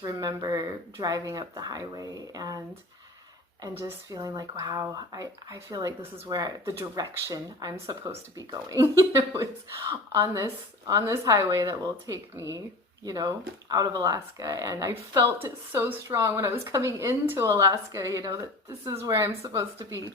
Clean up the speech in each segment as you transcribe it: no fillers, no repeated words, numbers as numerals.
just remember driving up the highway and just feeling like, wow, I feel like this is where the direction I'm supposed to be going. It's on this highway that will take me, out of Alaska. And I felt it so strong when I was coming into Alaska, that this is where I'm supposed to be.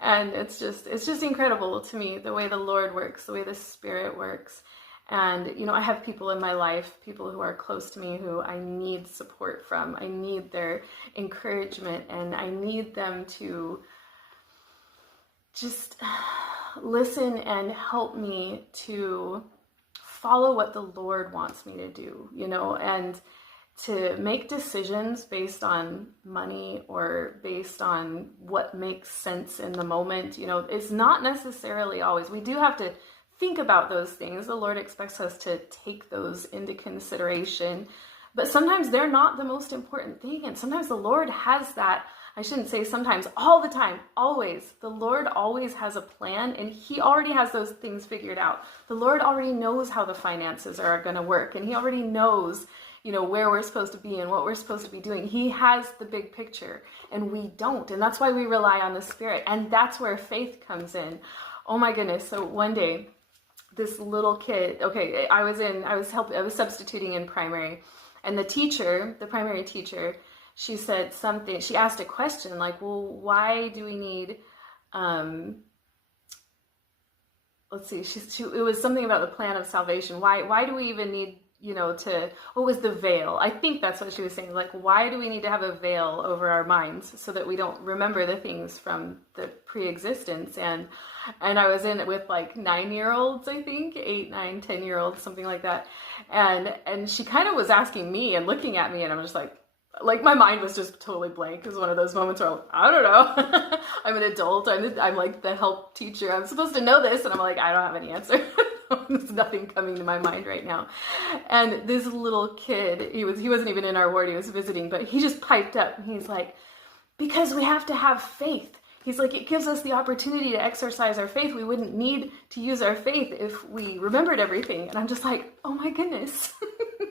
And it's just incredible to me, the way the Lord works, the way the Spirit works. And, I have people in my life, people who are close to me who I need support from. I need their encouragement, and I need them to just listen and help me to follow what the Lord wants me to do, and to make decisions based on money or based on what makes sense in the moment. It's not necessarily always. We do have to think about those things. The Lord expects us to take those into consideration, but sometimes they're not the most important thing. And sometimes the Lord has that, I shouldn't say sometimes, all the time, always. The Lord always has a plan, and He already has those things figured out. The Lord already knows how the finances are going to work, and He already knows, where we're supposed to be and what we're supposed to be doing. He has the big picture, and we don't. And that's why we rely on the Spirit. And that's where faith comes in. Oh my goodness. So one day, this little kid, I was substituting in primary, and the primary teacher, she said something, she asked a question like, well, why do we need, it was something about the plan of salvation. Why do we even need, what was the veil? I think that's what she was saying. Like, why do we need to have a veil over our minds so that we don't remember the things from the pre-existence? And I was in it with like 9-year-olds, I think, 8, 9, 10-year-olds, something like that. And she kind of was asking me and looking at me, and I'm just like my mind was just totally blank. It was one of those moments where I don't know. I'm an adult. I'm like the help teacher. I'm supposed to know this. And I'm like, I don't have any answer. There's nothing coming to my mind right now. And this little kid, he wasn't even in our ward, he was visiting, but he just piped up. And he's like, because we have to have faith. He's like, it gives us the opportunity to exercise our faith. We wouldn't need to use our faith if we remembered everything. And I'm just like, oh my goodness.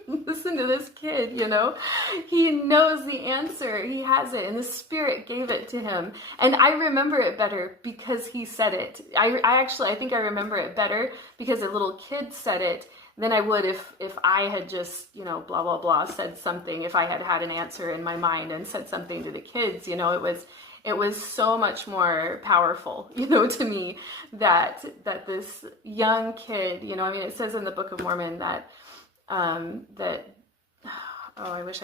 Listen to this kid, he knows the answer. He has it, and the Spirit gave it to him. And I remember it better because he said it. I think I remember it better because a little kid said it than I would if I had just, blah, blah, blah, said something. If I had had an answer in my mind and said something to the kids, it was so much more powerful, to me that this young kid, it says in the Book of Mormon that, I wish I